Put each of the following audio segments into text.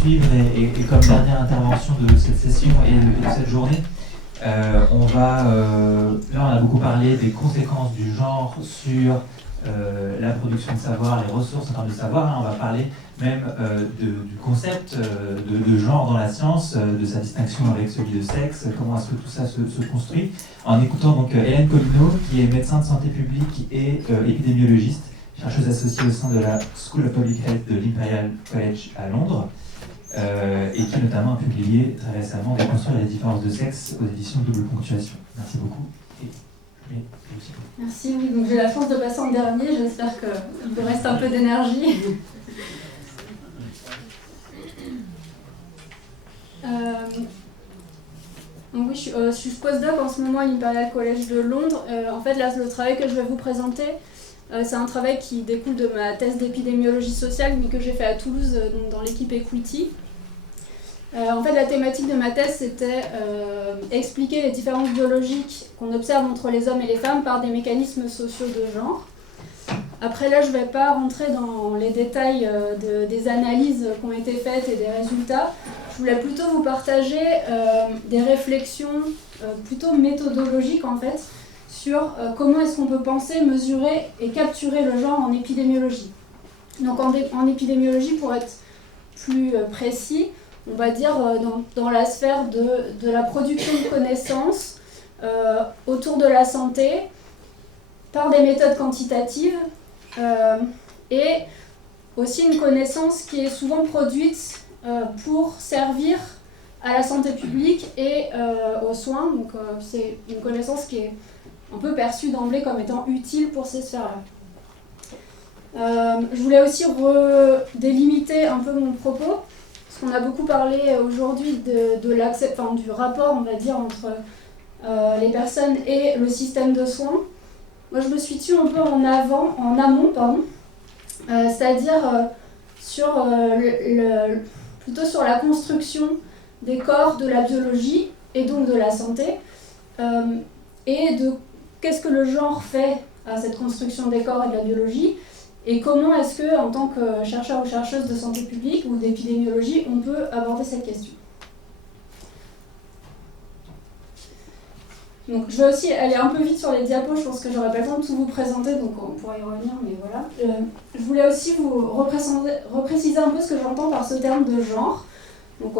poursuivre et comme dernière intervention de cette session et de cette journée, là on a beaucoup parlé des conséquences du genre sur la production de savoir, les ressources en termes de savoir. On va parler même du concept de genre dans la science, de sa distinction avec celui de sexe, comment est-ce que tout ça se construit, en écoutant donc Hélène Collineau, qui est médecin de santé publique et épidémiologiste, chercheuse associée au sein de la School of Public Health de l'Imperial College à Londres, et qui notamment a publié très récemment Déconstruire les différences de sexe aux éditions Double Ponctuation. Merci beaucoup. Merci, oui, donc j'ai la chance de passer en dernier, j'espère qu'il me reste un peu d'énergie. Donc oui, je suis postdoc en ce moment à l'Imperial College de Londres. En fait, là, le travail que je vais vous présenter, c'est un travail qui découle de ma thèse d'épidémiologie sociale, mais que j'ai fait à Toulouse, donc dans l'équipe Equity. En fait, la thématique de ma thèse, c'était expliquer les différences biologiques qu'on observe entre les hommes et les femmes par des mécanismes sociaux de genre. Après, là, je ne vais pas rentrer dans les détails des analyses qui ont été faites et des résultats. Je voulais plutôt vous partager des réflexions plutôt méthodologiques, en fait, sur comment est-ce qu'on peut penser, mesurer et capturer le genre en épidémiologie. Donc, en épidémiologie, pour être plus précis, on va dire dans la sphère de la production de connaissances autour de la santé par des méthodes quantitatives et aussi une connaissance qui est souvent produite pour servir à la santé publique et aux soins. Donc c'est une connaissance qui est un peu perçue d'emblée comme étant utile pour ces sphères-là. Je voulais aussi délimiter un peu mon propos. On a beaucoup parlé aujourd'hui du rapport, on va dire, entre les personnes et le système de soins. Moi, je me situe un peu en amont, c'est-à-dire plutôt sur la construction des corps de la biologie et donc de la santé, et de qu'est-ce que le genre fait à cette construction des corps et de la biologie. Et comment est-ce que, en tant que chercheur ou chercheuse de santé publique ou d'épidémiologie, on peut aborder cette question? Donc, je vais aussi aller un peu vite sur les diapos, je pense que j'aurai pas le temps de tout vous présenter, donc on pourra y revenir, mais voilà. Je voulais aussi vous repréciser un peu ce que j'entends par ce terme de genre. Donc,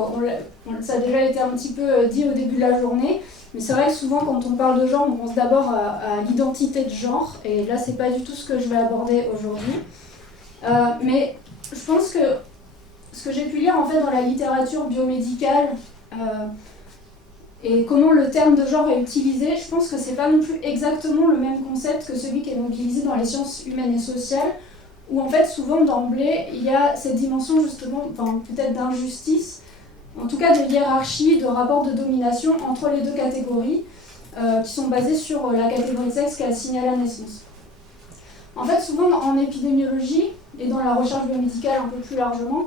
ça a déjà été un petit peu dit au début de la journée, mais c'est vrai que souvent, quand on parle de genre, on pense d'abord à l'identité de genre, et là, c'est pas du tout ce que je vais aborder aujourd'hui. Mais je pense que ce que j'ai pu lire en fait dans la littérature biomédicale et comment le terme de genre est utilisé, je pense que c'est pas non plus exactement le même concept que celui qui est mobilisé dans les sciences humaines et sociales, où en fait, souvent d'emblée, il y a cette dimension justement, peut-être d'injustice, en tout cas de hiérarchie, de rapport de domination entre les deux catégories, qui sont basées sur la catégorie de sexe qui est assignée à la naissance. En fait, souvent en épidémiologie et dans la recherche biomédicale un peu plus largement,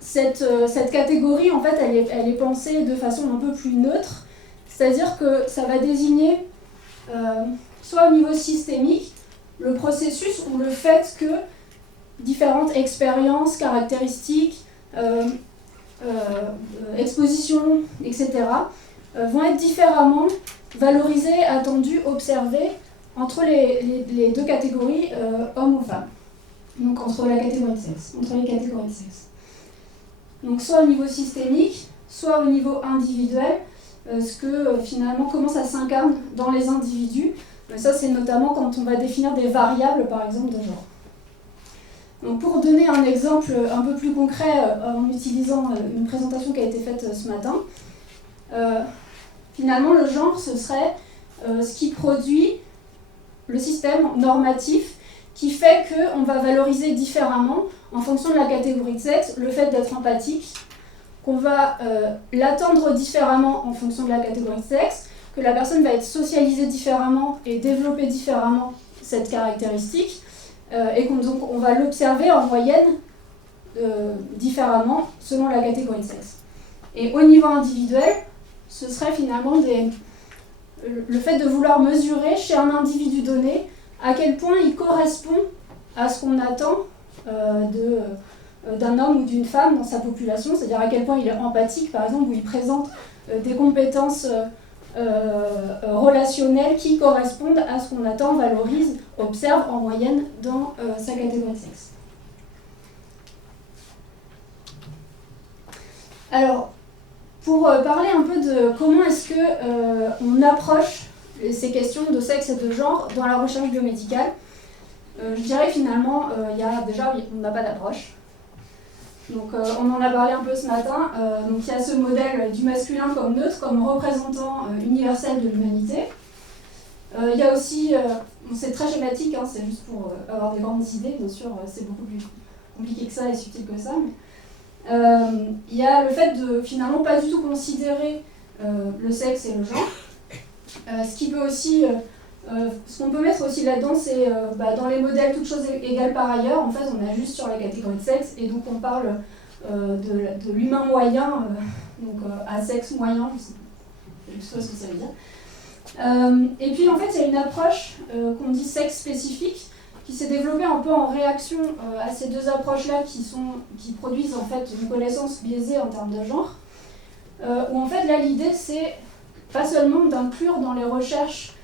cette catégorie, en fait, elle est pensée de façon un peu plus neutre, c'est-à-dire que ça va désigner, soit au niveau systémique, le processus ou le fait que différentes expériences, caractéristiques, expositions, etc., vont être différemment valorisées, attendues, observées entre les deux catégories, hommes ou femmes. Donc entre les catégories de sexe. Donc soit au niveau systémique, soit au niveau individuel, finalement comment ça s'incarne dans les individus. Ça, c'est notamment quand on va définir des variables, par exemple, de genre. Donc, pour donner un exemple un peu plus concret, en utilisant une présentation qui a été faite ce matin, finalement, le genre, ce serait ce qui produit le système normatif qui fait qu'on va valoriser différemment, en fonction de la catégorie de sexe, le fait d'être empathique, qu'on va l'attendre différemment en fonction de la catégorie de sexe, que la personne va être socialisée différemment et développer différemment cette caractéristique, et qu'on va l'observer en moyenne différemment selon la catégorie de sexe. Et au niveau individuel, ce serait finalement le fait de vouloir mesurer chez un individu donné à quel point il correspond à ce qu'on attend d'un homme ou d'une femme dans sa population, c'est-à-dire à quel point il est empathique, par exemple, où il présente des compétences relationnelles qui correspondent à ce qu'on attend, valorise, observe en moyenne dans sa catégorie de sexe. Alors, pour parler un peu de comment est-ce que on approche ces questions de sexe et de genre dans la recherche biomédicale, je dirais finalement, on n'a pas d'approche. Donc on en a parlé un peu ce matin. Donc il y a ce modèle du masculin comme neutre, comme représentant universel de l'humanité. Il y a aussi, c'est très schématique, hein, c'est juste pour avoir des grandes idées, bien sûr, c'est beaucoup plus compliqué que ça et subtil que ça. Mais, il y a le fait de finalement pas du tout considérer le sexe et le genre. Ce qui peut aussi, ce qu'on peut mettre aussi là-dedans, c'est dans les modèles toutes choses égales par ailleurs, en fait on est juste sur la catégorie de sexe et donc on parle de l'humain moyen, donc à sexe moyen, je sais pas ce que ça veut dire. Et puis en fait il y a une approche qu'on dit sexe spécifique qui s'est développée un peu en réaction à ces deux approches-là qui produisent en fait une connaissance biaisée en termes de genre, où en fait là l'idée c'est pas seulement d'inclure dans les recherches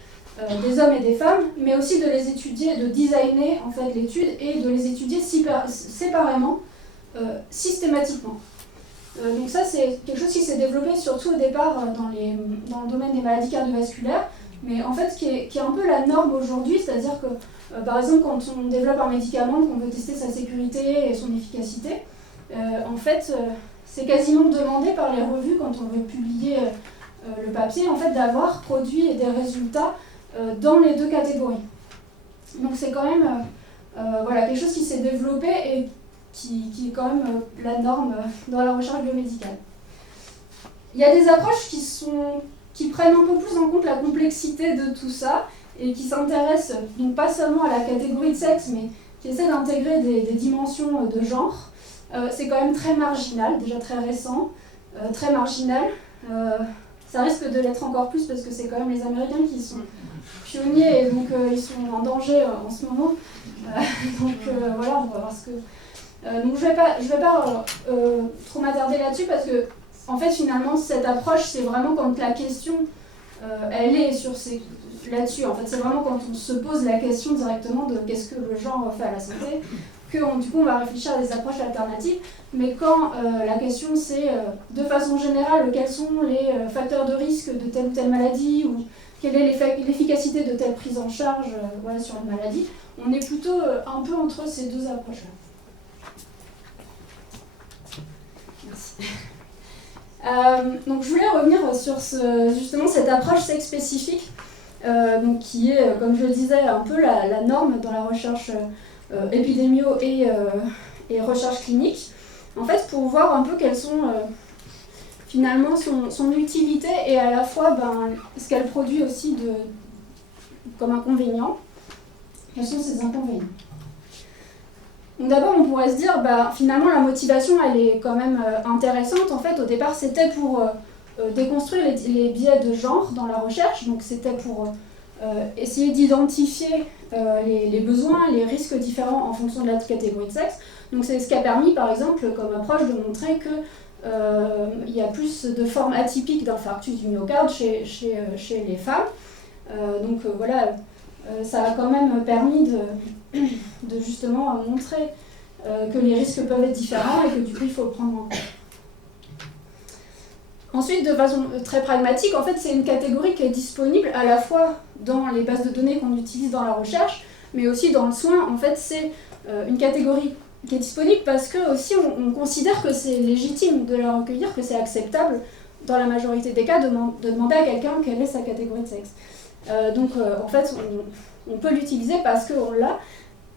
des hommes et des femmes, mais aussi de les étudier, de designer en fait l'étude et de les étudier séparément, systématiquement. Donc ça c'est quelque chose qui s'est développé surtout au départ dans le domaine des maladies cardiovasculaires, mais en fait qui est un peu la norme aujourd'hui, c'est-à-dire que par exemple quand on développe un médicament, qu'on veut tester sa sécurité et son efficacité, en fait c'est quasiment demandé par les revues quand on veut publier le papier, en fait, d'avoir produit des résultats dans les deux catégories. Donc c'est quand même quelque chose qui s'est développé et qui est quand même la norme dans la recherche biomédicale. Il y a des approches qui prennent un peu plus en compte la complexité de tout ça et qui s'intéressent donc pas seulement à la catégorie de sexe, mais qui essaient d'intégrer des dimensions de genre. C'est quand même très marginal, déjà très récent, très marginal. Ça risque de l'être encore plus parce que c'est quand même les Américains qui sont pionniers et donc ils sont en danger en ce moment. Voilà, on va voir ce que... donc je vais pas trop m'attarder là-dessus parce que en fait finalement cette approche c'est vraiment quand la question elle est là-dessus. En fait c'est vraiment quand on se pose la question directement de qu'est-ce que le genre fait à la santé que du coup on va réfléchir à des approches alternatives, mais quand la question c'est de façon générale quels sont les facteurs de risque de telle ou telle maladie ou quelle est l'efficacité de telle prise en charge sur une maladie, on est plutôt un peu entre ces deux approches-là. Merci. Donc je voulais revenir sur justement cette approche sexe spécifique, donc qui est, comme je le disais, un peu la norme dans la recherche épidémio et recherche clinique, en fait pour voir un peu quelles sont finalement son utilité et à la fois ce qu'elle produit aussi comme inconvénient. Quels sont ses inconvénients? Donc d'abord on pourrait se dire finalement la motivation elle est quand même intéressante. En fait au départ c'était pour déconstruire les biais de genre dans la recherche, donc c'était pour essayer d'identifier les besoins, les risques différents en fonction de la catégorie de sexe. Donc c'est ce qui a permis par exemple comme approche de montrer qu'il y a plus de formes atypiques d'infarctus du myocarde chez les femmes. Ça a quand même permis de justement montrer que les risques peuvent être différents et que du coup il faut le prendre en compte. Ensuite, de façon très pragmatique, en fait, c'est une catégorie qui est disponible à la fois dans les bases de données qu'on utilise dans la recherche, mais aussi dans le soin. En fait, c'est une catégorie qui est disponible parce que aussi on considère que c'est légitime de la recueillir, que c'est acceptable dans la majorité des cas de demander à quelqu'un quelle est sa catégorie de sexe. En fait, on peut l'utiliser parce qu'on l'a.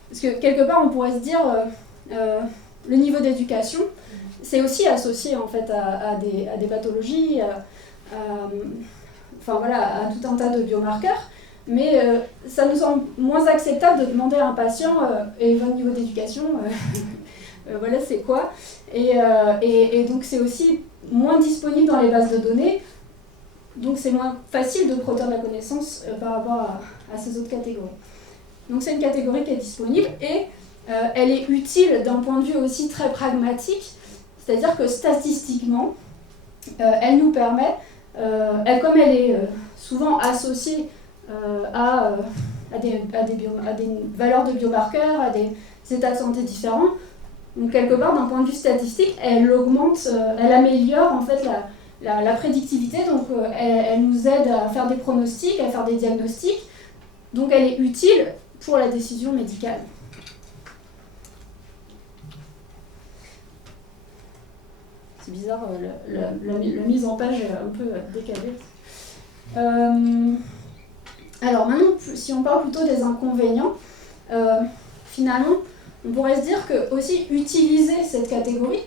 Parce que quelque part, on pourrait se dire le niveau d'éducation, c'est aussi associé en fait à des pathologies, à tout un tas de biomarqueurs, mais ça nous semble moins acceptable de demander à un patient et votre niveau d'éducation, voilà c'est quoi, et donc c'est aussi moins disponible dans les bases de données, donc c'est moins facile de produire de la connaissance par rapport à ces autres catégories. Donc c'est une catégorie qui est disponible et elle est utile d'un point de vue aussi très pragmatique, c'est-à-dire que statistiquement, elle nous permet, comme elle est souvent associée à des valeurs de biomarqueurs, à des états de santé différents, donc quelque part d'un point de vue statistique, elle augmente, elle améliore en fait la prédictivité, donc elle nous aide à faire des pronostics, à faire des diagnostics, donc elle est utile pour la décision médicale. C'est bizarre, la mise en page est un peu décalée. Alors maintenant, si on parle plutôt des inconvénients, finalement, on pourrait se dire que aussi utiliser cette catégorie,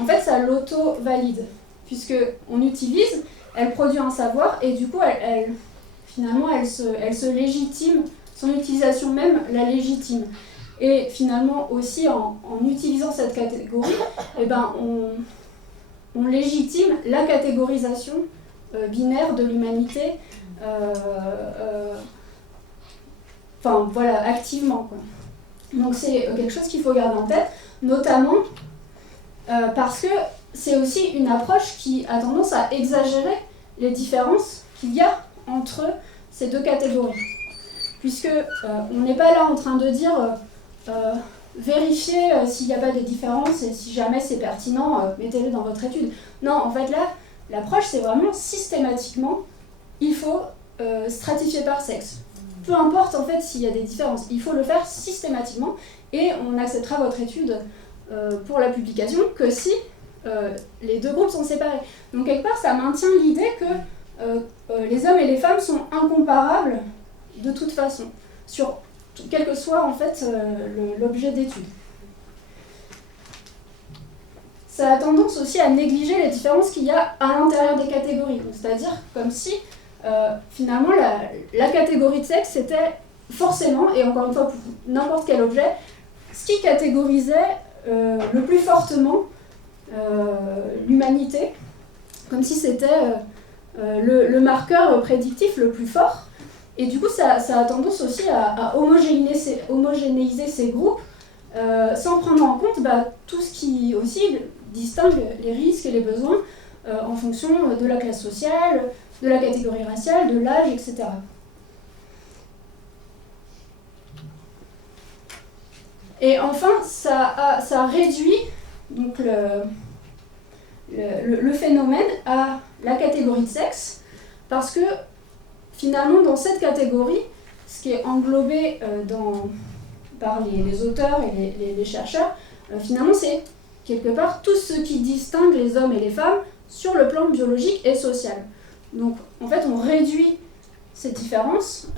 en fait, ça l'auto-valide, puisque on utilise, elle produit un savoir, et du coup, finalement, elle se légitime, son utilisation même la légitime. Et finalement, aussi, en utilisant cette catégorie, eh ben, on légitime la catégorisation binaire de l'humanité, enfin, voilà, activement, quoi. Donc c'est quelque chose qu'il faut garder en tête, notamment parce que c'est aussi une approche qui a tendance à exagérer les différences qu'il y a entre ces deux catégories. Puisque on n'est pas là en train de dire vérifiez s'il n'y a pas de différences et si jamais c'est pertinent, mettez-le dans votre étude. Non, en fait là, l'approche c'est vraiment systématiquement, il faut stratifier par sexe. Peu importe en fait s'il y a des différences, il faut le faire systématiquement et on acceptera votre étude pour la publication que si les deux groupes sont séparés. Donc quelque part ça maintient l'idée que les hommes et les femmes sont incomparables de toute façon, sur quel que soit en fait l'objet d'étude. Ça a tendance aussi à négliger les différences qu'il y a à l'intérieur des catégories, c'est-à-dire comme si finalement la catégorie de sexe c'était forcément, et encore une fois pour n'importe quel objet, ce qui catégorisait le plus fortement l'humanité, comme si c'était le marqueur prédictif le plus fort. Et du coup, ça a tendance aussi à homogénéiser ces groupes sans prendre en compte tout ce qui aussi distingue les risques et les besoins en fonction de la classe sociale, de la catégorie raciale, de l'âge, etc. Et enfin, ça réduit donc, le phénomène à la catégorie de sexe, parce que finalement, dans cette catégorie, ce qui est englobé par les auteurs et les chercheurs, finalement, c'est quelque part tout ce qui distingue les hommes et les femmes sur le plan biologique et social. Donc, en fait, on réduit ces différences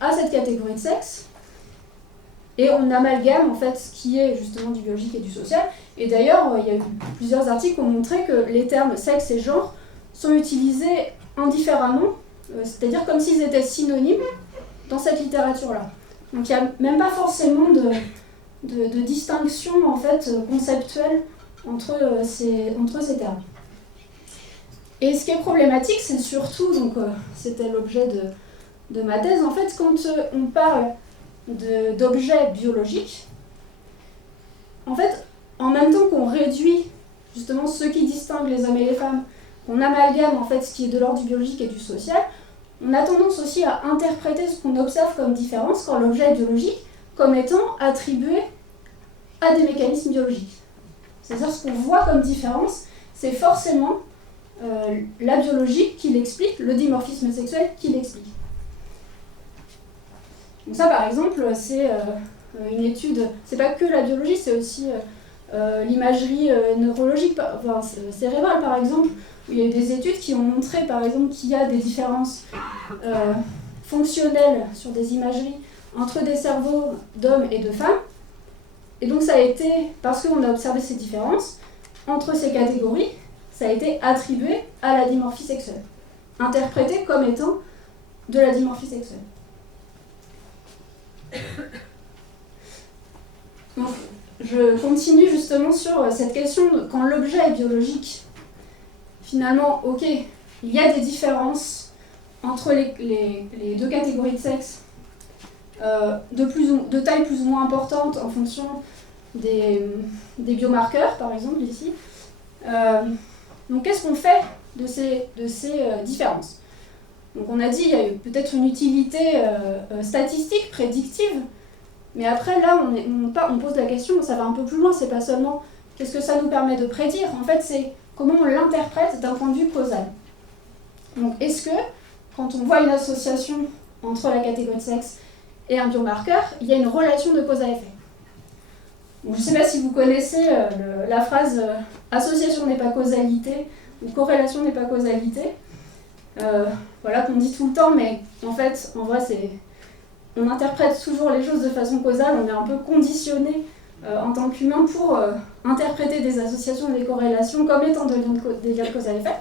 à cette catégorie de sexe et on amalgame en fait ce qui est justement du biologique et du social. Et d'ailleurs, il y a eu plusieurs articles qui ont montré que les termes sexe et genre sont utilisés indifféremment, c'est-à-dire comme s'ils étaient synonymes dans cette littérature-là. Donc il n'y a même pas forcément de distinction en fait, conceptuelle entre ces termes. Et ce qui est problématique, c'est surtout, donc c'était l'objet de ma thèse, en fait, quand on parle d'objets biologiques, en fait, en même temps qu'on réduit justement ce qui distingue les hommes et les femmes, qu'on amalgame en fait ce qui est de l'ordre du biologique et du social, on a tendance aussi à interpréter ce qu'on observe comme différence quand l'objet est biologique comme étant attribué à des mécanismes biologiques. C'est-à-dire ce qu'on voit comme différence, c'est forcément la biologie qui l'explique, le dimorphisme sexuel qui l'explique. Donc ça par exemple, c'est une étude, c'est pas que la biologie, c'est aussi l'imagerie neurologique, enfin, cérébrale par exemple, où il y a eu des études qui ont montré par exemple qu'il y a des différences fonctionnelles sur des imageries entre des cerveaux d'hommes et de femmes. Et donc ça a été, parce qu'on a observé ces différences, entre ces catégories, ça a été attribué à la dimorphie sexuelle, interprété comme étant de la dimorphie sexuelle. Donc, je continue justement sur cette question de quand l'objet est biologique. Finalement, ok, il y a des différences entre les deux catégories de sexe, de taille plus ou moins importante en fonction des biomarqueurs, par exemple, ici. Donc qu'est-ce qu'on fait de ces différences? Donc on a dit qu'il y a peut-être une utilité statistique, prédictive, mais après là on pose la question, ça va un peu plus loin, c'est pas seulement qu'est-ce que ça nous permet de prédire, en fait c'est comment on l'interprète d'un point de vue causal. Donc est-ce que quand on voit une association entre la catégorie de sexe et un biomarqueur, il y a une relation de cause à effet? Donc, je ne sais pas si vous connaissez la phrase association n'est pas causalité ou corrélation n'est pas causalité. Voilà, qu'on dit tout le temps, mais en fait, en vrai, on interprète toujours les choses de façon causale, on est un peu conditionné en tant qu'humain pour interpréter des associations et des corrélations comme étant des liens de cause à effet.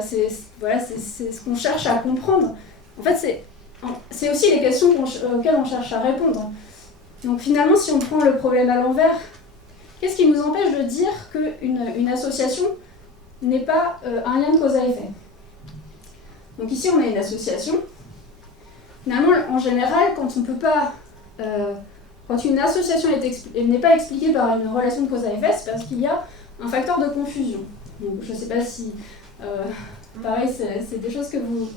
C'est ce qu'on cherche à comprendre. En fait, c'est aussi les questions auxquelles on cherche à répondre. Donc finalement, si on prend le problème à l'envers, qu'est-ce qui nous empêche de dire qu'une association n'est pas un lien de cause à effet? Donc ici, on a une association. Finalement, en général, quand on peut pas, quand une association n'est pas expliquée par une relation de cause à effet, c'est parce qu'il y a un facteur de confusion. Donc je ne sais pas si, pareil, c'est des choses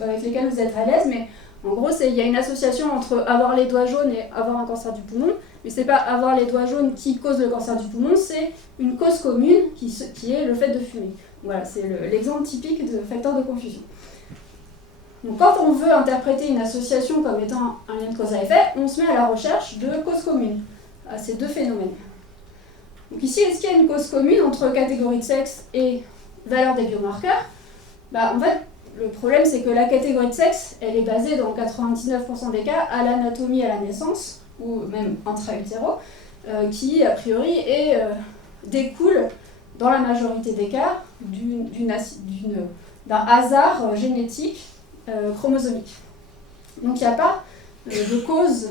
avec lesquelles vous êtes à l'aise, mais en gros, il y a une association entre avoir les doigts jaunes et avoir un cancer du poumon, mais c'est pas avoir les doigts jaunes qui cause le cancer du poumon, c'est une cause commune qui est le fait de fumer. Voilà, c'est l'exemple typique de facteur de confusion. Donc quand on veut interpréter une association comme étant un lien de cause à effet, on se met à la recherche de causes communes à ces deux phénomènes. Donc ici, est-ce qu'il y a une cause commune entre catégorie de sexe et valeur des biomarqueurs? En fait, le problème, c'est que la catégorie de sexe, elle est basée dans 99% des cas à l'anatomie à la naissance, ou même intra-utéro, qui, a priori, découle, dans la majorité des cas, d'un hasard génétique chromosomique. Donc il n'y a pas de cause,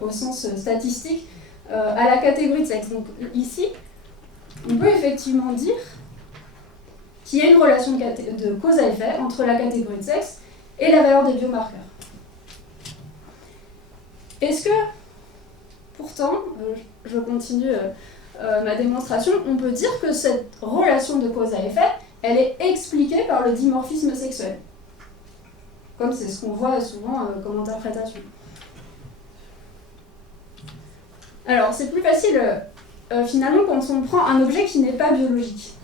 au sens statistique, à la catégorie de sexe. Donc ici, on peut effectivement dire qu'il y a une relation de cause à effet entre la catégorie de sexe et la valeur des biomarqueurs. Est-ce que, pourtant, je continue ma démonstration, on peut dire que cette relation de cause à effet, elle est expliquée par le dimorphisme sexuel, comme c'est ce qu'on voit souvent comme interprétation. Alors, c'est plus facile, finalement, quand on prend un objet qui n'est pas biologique.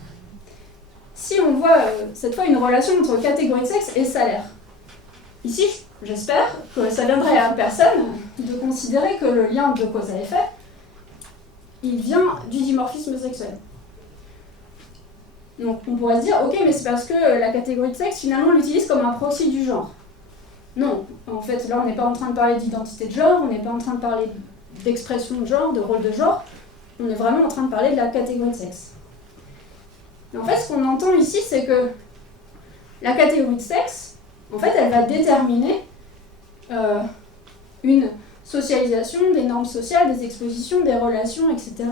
Si on voit cette fois une relation entre catégorie de sexe et salaire, ici, j'espère que ça viendrait à personne de considérer que le lien de cause à effet, il vient du dimorphisme sexuel. Donc on pourrait se dire, ok, mais c'est parce que la catégorie de sexe, finalement, on l'utilise comme un proxy du genre. Non, en fait, là, on n'est pas en train de parler d'identité de genre, on n'est pas en train de parler d'expression de genre, de rôle de genre, on est vraiment en train de parler de la catégorie de sexe. Et en fait, ce qu'on entend ici, c'est que la catégorie de sexe, en fait, elle va déterminer une socialisation, des normes sociales, des expositions, des relations, etc.,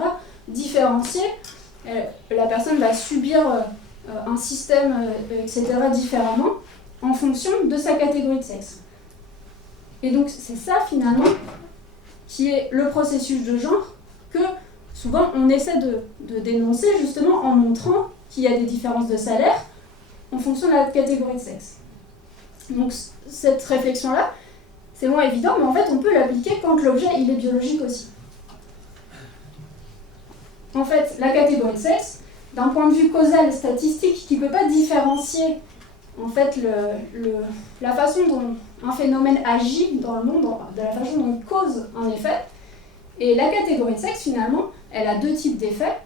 différenciées. La personne va subir un système, etc., différemment, en fonction de sa catégorie de sexe. Et donc, c'est ça, finalement, qui est le processus de genre que, souvent, on essaie de dénoncer, justement, en montrant qu'il y a des différences de salaire en fonction de la catégorie de sexe. Donc cette réflexion-là, c'est moins évident, mais en fait on peut l'appliquer quand l'objet il est biologique aussi. En fait, la catégorie de sexe, d'un point de vue causal statistique, qui ne peut pas différencier en fait la façon dont un phénomène agit dans le monde, de la façon dont il cause un effet, et la catégorie de sexe finalement, elle a deux types d'effets.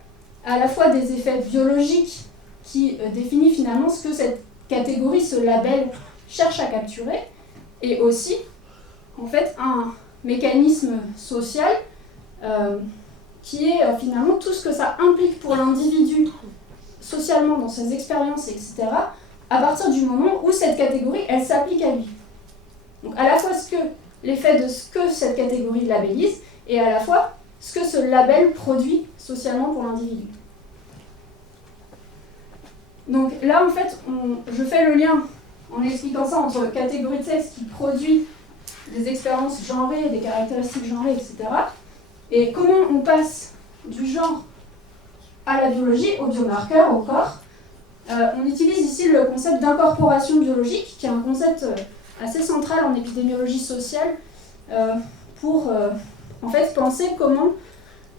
À la fois des effets biologiques qui définissent finalement ce que cette catégorie, ce label, cherche à capturer, et aussi, en fait, un mécanisme social qui est finalement tout ce que ça implique pour l'individu, socialement, dans ses expériences, etc., à partir du moment où cette catégorie, elle s'applique à lui. Donc à la fois l'effet de ce que cette catégorie labellise, et à la fois ce que ce label produit socialement pour l'individu. Donc là, en fait, je fais le lien en expliquant ça entre catégorie de sexe qui produit des expériences genrées, des caractéristiques genrées, etc. Et comment on passe du genre à la biologie, aux biomarqueurs, au corps. On utilise ici le concept d'incorporation biologique, qui est un concept assez central en épidémiologie sociale, pour en fait penser comment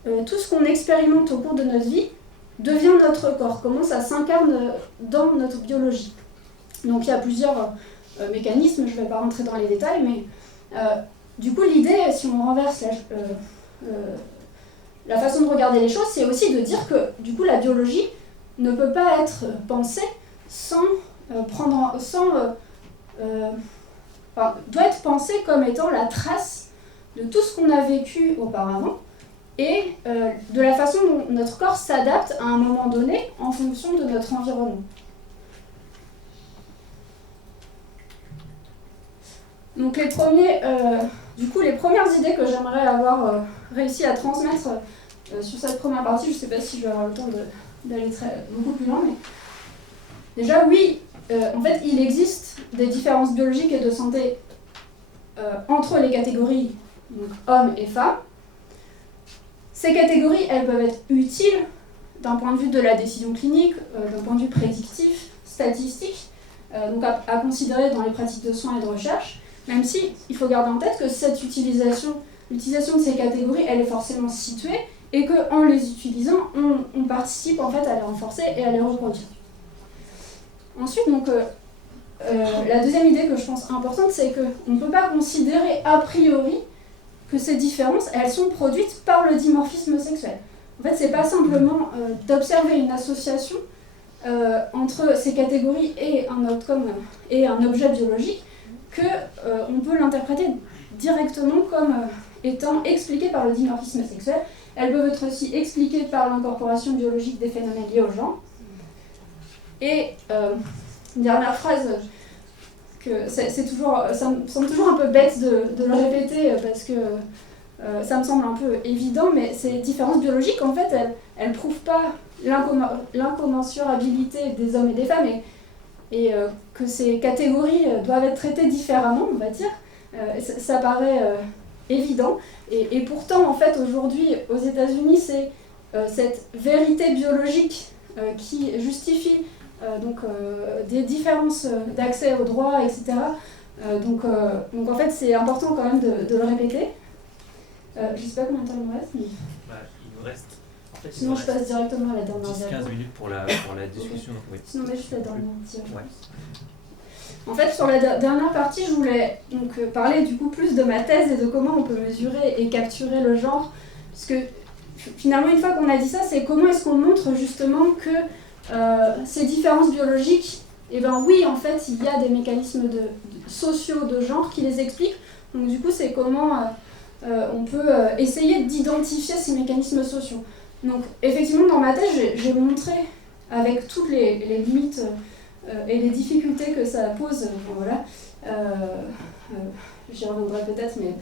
tout ce qu'on expérimente au cours de notre vie devient notre corps, comment ça s'incarne dans notre biologie. Donc il y a plusieurs mécanismes, je ne vais pas rentrer dans les détails, mais du coup l'idée, si on renverse la façon de regarder les choses, c'est aussi de dire que du coup la biologie ne peut pas être pensée sans doit être pensée comme étant la trace de tout ce qu'on a vécu auparavant et de la façon dont notre corps s'adapte à un moment donné en fonction de notre environnement. Donc les premières idées que j'aimerais avoir réussi à transmettre sur cette première partie, je ne sais pas si je vais avoir le temps d'aller beaucoup plus loin, mais déjà oui, en fait il existe des différences biologiques et de santé entre les catégories donc, hommes et femmes. Ces catégories, elles peuvent être utiles d'un point de vue de la décision clinique, d'un point de vue prédictif, statistique, donc à considérer dans les pratiques de soins et de recherche, même si il faut garder en tête que cette l'utilisation de ces catégories, elle est forcément située et qu'en les utilisant, on participe en fait à les renforcer et à les reproduire. Ensuite, donc, la deuxième idée que je pense importante, c'est qu'on ne peut pas considérer a priori que ces différences, elles sont produites par le dimorphisme sexuel. En fait, c'est pas simplement d'observer une association entre ces catégories et un outcome et un objet biologique qu'on peut l'interpréter directement comme étant expliquée par le dimorphisme sexuel. Elles peuvent être aussi expliquées par l'incorporation biologique des phénomènes liés au genre. Et une dernière phrase, ça me semble toujours un peu bête de le répéter parce que ça me semble un peu évident, mais ces différences biologiques, en fait, elles prouvent pas l'incommensurabilité des hommes et des femmes et que ces catégories doivent être traitées différemment, on va dire. Ça paraît évident. Et pourtant, en fait, aujourd'hui, aux États-Unis, c'est cette vérité biologique qui justifie des différences d'accès aux droits, etc. Donc en fait, c'est important quand même de le répéter. Je ne sais pas combien de temps il me reste. Mais... il nous reste. En fait, sinon, je passe directement à la dernière. 10-15 minutes pour la discussion. Donc, oui. Sinon, mais juste la dernière. Ouais. En fait, sur la dernière partie, je voulais donc parler du coup plus de ma thèse et de comment on peut mesurer et capturer le genre. Parce que finalement, une fois qu'on a dit ça, c'est comment est-ce qu'on montre justement que ces différences biologiques, eh ben oui, en fait, il y a des mécanismes sociaux de genre qui les expliquent. Donc du coup, c'est comment on peut essayer d'identifier ces mécanismes sociaux. Donc effectivement, dans ma thèse, j'ai montré avec toutes les limites et les difficultés que ça pose, voilà, j'y reviendrai peut-être, mais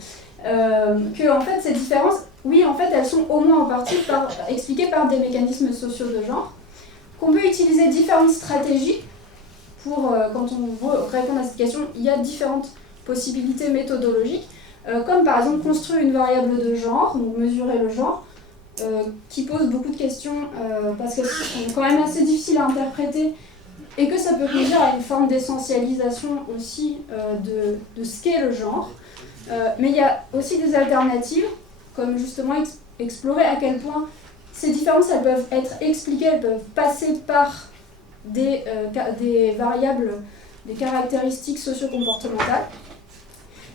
que en fait ces différences, oui, en fait, elles sont au moins en partie expliquées par des mécanismes sociaux de genre, qu'on peut utiliser différentes stratégies pour, quand on veut répondre à cette question, il y a différentes possibilités méthodologiques, comme par exemple construire une variable de genre, donc mesurer le genre, qui pose beaucoup de questions parce qu'elles sont quand même assez difficiles à interpréter et que ça peut conduire à une forme d'essentialisation aussi de ce qu'est le genre. Mais il y a aussi des alternatives, comme justement explorer à quel point ces différences elles peuvent être expliquées, elles peuvent passer par des variables, des caractéristiques socio-comportementales.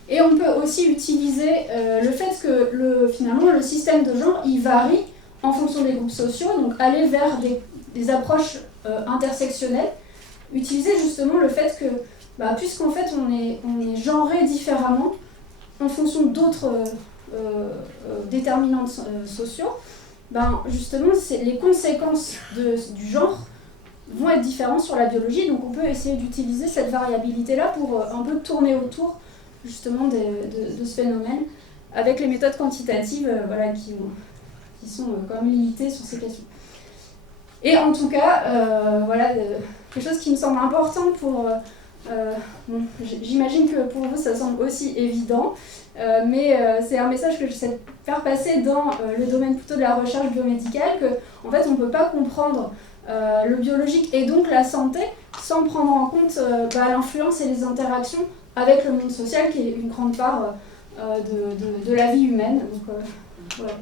Et on peut aussi utiliser le fait que finalement le système de genre il varie en fonction des groupes sociaux, donc aller vers des approches intersectionnelles, utiliser justement le fait que puisqu'en fait on est genré différemment en fonction d'autres déterminants sociaux, justement les conséquences du genre vont être différentes sur la biologie, donc on peut essayer d'utiliser cette variabilité-là pour un peu tourner autour justement de ce phénomène avec les méthodes quantitatives qui sont quand même limitées sur ces questions. Et en tout cas, quelque chose qui me semble important pour Bon, j'imagine que pour vous ça semble aussi évident, mais c'est un message que j'essaie de faire passer dans le domaine plutôt de la recherche biomédicale, que en fait on ne peut pas comprendre le biologique et donc la santé sans prendre en compte l'influence et les interactions avec le monde social qui est une grande part de la vie humaine. Donc, voilà.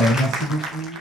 Merci beaucoup.